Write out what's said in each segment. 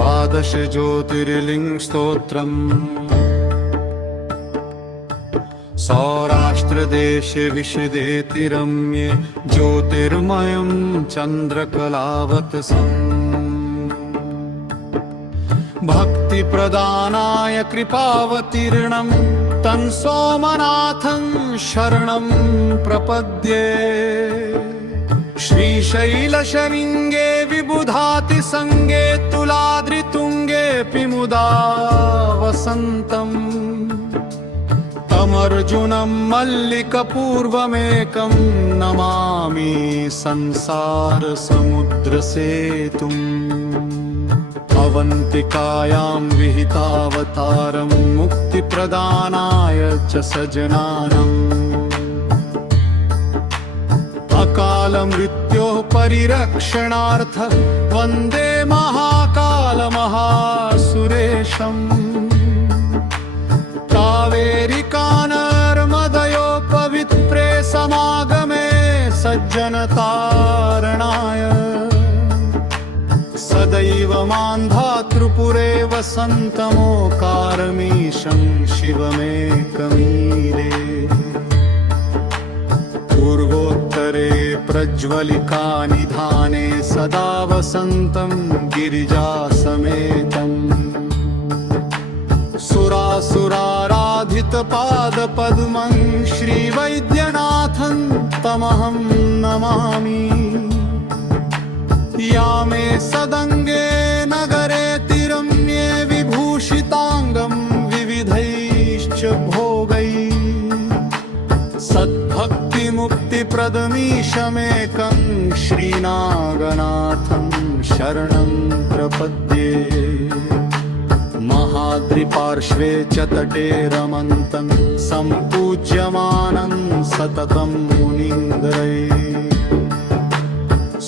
द्वादश ज्योतिर्लिङ्ग स्तोत्रम् सौराष्ट्रदेशे विशदेति रम्ये ज्योतिर्मयं चन्द्रकलावतंसम् भक्तिप्रदानाय कृपावतीर्णं तं सोमनाथं शरणं प्रपद्ये श्रीशैलशृङ्गे विबुधातिसङ्गे तुलाद्रितुङ्गेऽपि मुदा वसन्तम् तमर्जुनं मल्लिकपूर्वमेकं नमामि संसारसमुद्रसेतुम् अवन्तिकायां विहितावतारं मुक्तिप्रदानाय च सजनानम् अकालमृत्योः परिरक्षणार्थ वन्दे महाकालमहासुरेशम् कावेरिकानर्मदयो पवित्रे समागमे सज्जनतारणाय सदैव मान्धातृपुरे वसन्तमोकारमीशं शिवमेकमीरे पूर्वोत्तरे प्रज्वलिकानिधाने सदा वसन्तं गिरिजासमेतम् सुरासुराराधितपादपद्मं श्रीवैद्यनाथं तमहं नमामि या मे सदङ्गे नगरे तिरम्ये विभूषिताङ्गं विविधैश्च भोगैः सद्भक्तिमुक्तिप्रदमीशमेकं श्रीनागनाथं शरणं प्रपद्ये महाद्रिपार्श्वे च तटे रमन्तं सम्पूज्यमानं सततं मुनीन्द्रैः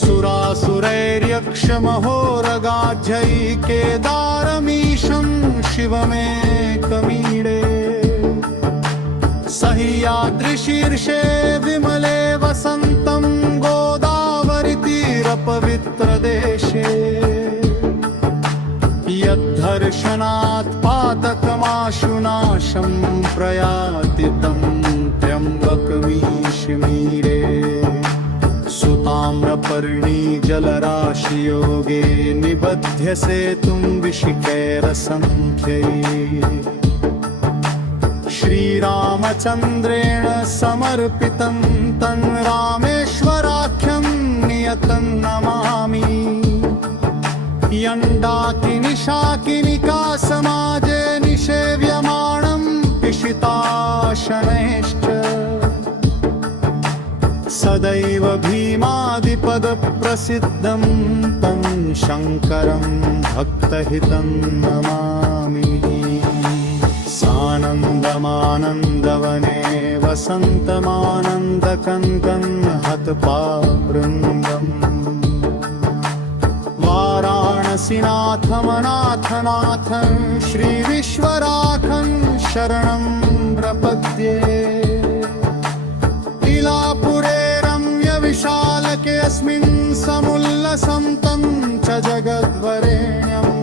सुरासुरैर्यक्षमहोरगाढ्यैः केदारमीशं शिवमेकमीडे सह्याद्रिशीर्षे विमले वसन्तं गोदावरीतीरपवित्रदेशे यद्धर्शनात् पातकमाशुनाशं प्रयाति तं त्र्यम्बकमीशमीरे सुताम्रपर्णी जलराशियोगे निबध्य सेतुं विशिखैरसंख्यैः श्रीरामचन्द्रेण समर्पितं तं रामेश्वराख्यं नियतं नमामि यण्डाकिनिशाकिनिका समाजे निषेव्यमाणं पिशिताशनैश्च सदैव भीमादिपदप्रसिद्धं तं शङ्करं भक्तहितं नमामि सानन्दमानन्दवने वसन्तमानन्दकन्दं हतपावृन्दम् वाराणसीनाथमनाथनाथं श्रीविश्वराखं शरणं प्रपद्ये लीलापुरे रम्यविशालके अस्मिन् समुल्लसं तं च जगद्वरेण्यम्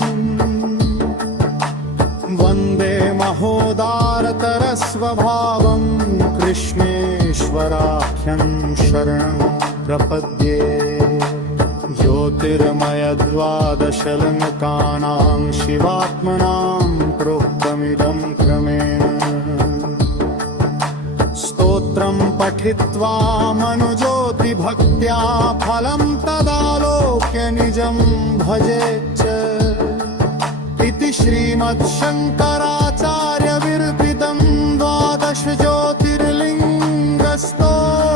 वन्दे महोदारतरस्वभावं कृष्णेश्वराख्यं शरणं प्रपद्ये ज्योतिर्मयद्वादशलिङ्गानां शिवात्मनां प्रोक्तमिदं क्रमेण स्तोत्रं पठित्वा मनुज्योतिभक्त्या फलं तदालोक्य निजं भजेच्च इति श्रीमच्छङ्कराचार्यविरचितं द्वादश ज्योतिर्लिङ्गस्तोत्रम्।